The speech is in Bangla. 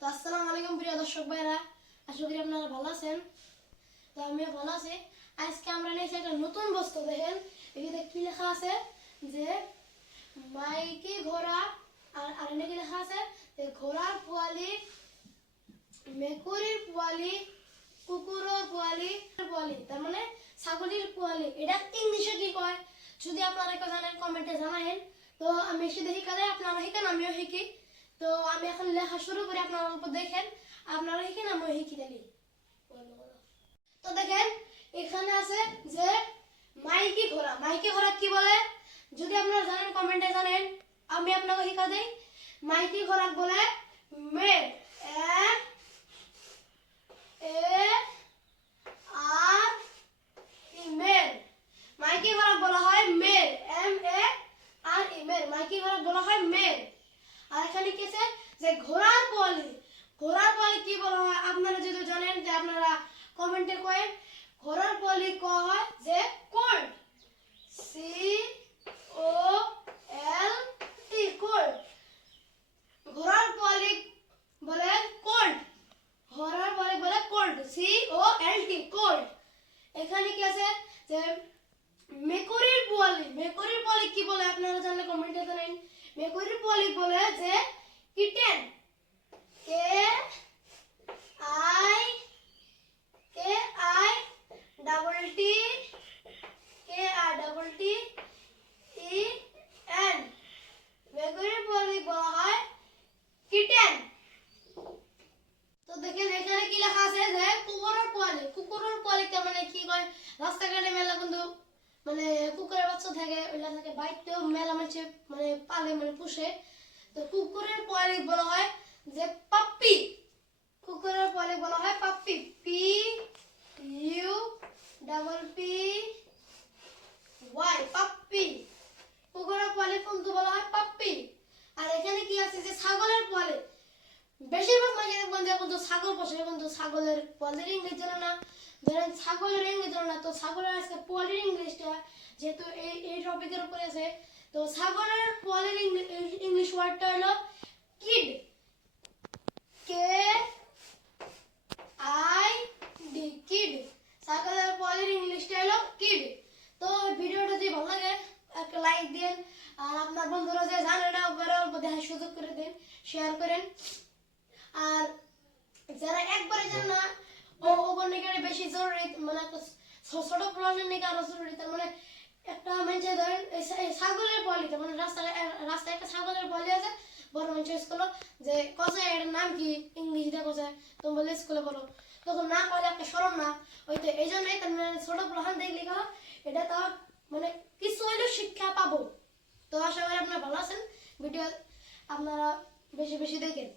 তো আসসালামু আলাইকুম প্রিয় দর্শক ভাইরা, আশা করি আপনারা ভালো আছেন। তো আমিও ভালো আছি। আজকে আমরা নিয়েছি একটা নতুন বস্তু। দেখেন এখানে কি লেখা আছে যে মাইকি ঘোড়া, আর এখানে কি লেখা আছে যে ঘোড়ার পোয়ালি, মেকুরির পোয়ালি, কুকুরের পোয়ালি, তার মানে ছাগলের পোয়ালি। এটা ইংলিশে কি কয় যদি আপনারা কেউ জানেন কমেন্টে জানাবেন। তো আমি সেটা শিখালে আপনারা শিখেন, আমিও শিখি। তো আমি এখন লেখা শুরু করি, আপনারা অল্প দেখেন, আপনারা শিখেন, আমিও শিখি দিলি। তো দেখেন এখানে আছে যে মাইকি ঘোড়া। মাইকি ঘোড়া কি বলে যদি আপনারা জানেন কমেন্টে জানেন, আমি আপনাকে শিখা দেই। মাইকি ঘোড়া বলে মেল, মেল। মাইকি ঘোড়া বলা হয় মেল, মেল। মাইকি ঘোড়া বলা হয় মেল। আর এখানে কি আছে যে ঘোড়ার পোয়ালি। ঘোড়ার পোয়ালি কি বলা হয় আপনারা যদি জানেন যে আপনারা কমেন্টে কয়েন। ঘোড়ার পোয়ালি কয়া হয় যে কোল্ট, COLT, কোল্ট। ঘোড়ার পোয়ালি বলে কোল্ট, ঘোড়ার পোয়ালি বলে কোল্ট, COLT, কোল্ট। এখানে কি আছে যে মেকুরির পোয়ালি। মেকুরির পোয়ালি কি বলে আপনারা জানলে কমেন্টে জানান। মেকুরির পোয়ালি বলে যে কিটেন, KITTEN। মেকুরির পোয়ালি বলা হয় কিটেন। তো দেখেন এখানে কি লেখা আছে যে কুকুরের পোয়ালি। কুকুরের পোয়ালি তার মানে কি কয় রাস্তাঘাটে মেলা কিন্তু মানে কুকুরের বাচ্চা থাকে, ওইলা থাকে বাইতেও মেলা মানুষে মানে পালে মানে পুষে। তো কুকুরের পোয়ালি বলা হয় যে পাপ্পি। কুকুরের পোয়ালি বলা হয় পাপ্পি, PUPPY, পাপ্পি। কুকুরের পোয়ালি কিন্তু বলা হয় পাপ্পি। আর এখানে কি আছে যে ছাগলের পোয়ালি। বেশিরভাগ মানুষের বন্ধু কিন্তু ছাগল পোষে, কিন্তু ছাগলের পোয়ালির ইংলিশ জানে না। ধরেন ছাগলের ইংলিশ জানে না, তো ছাগলের আজকে পোয়ালির ইংলিশটা যেহেতু এই টপিকের উপরে আছে, তো ছাগলের পোয়ালির ইংলিশ ওয়ার্ডটা হলো কিড, KID, কিড। ছাগলের পোয়ালির ইংলিশটা হলো কিড। তো ভিডিওটা যদি ভালো লাগে একটা লাইক দিন, আর আপনার বন্ধুরা যে জানে না অল্প দেখার সুযোগ করে দিন, শেয়ার করেন। আর যারা একবারে জানে না ওপর নিকে বেশি জরুরি, মানে ছোট প্রয়োজন নিকে আরো জরুরি। তার মানে একটা মানুষে ধরেন ছাগলের পোয়ালি, মানে রাস্তায় একটা ছাগলের পোয়ালি আছে, বড় মানুষ স্কুলে যে কষে এটার নাম কি ইংলিশ দিয়ে কষে, তুমি বলে স্কুলে বলো, তখন না কলে একটা সরম না ওই। তো এই জন্যই তার মানে ছোট প্রধান দেখলি এটা তো মানে কিছু হইলেও শিক্ষা পাবো। তো আশা করি আপনারা ভালো আছেন, ভিডিও আপনারা বেশি বেশি দেখেন।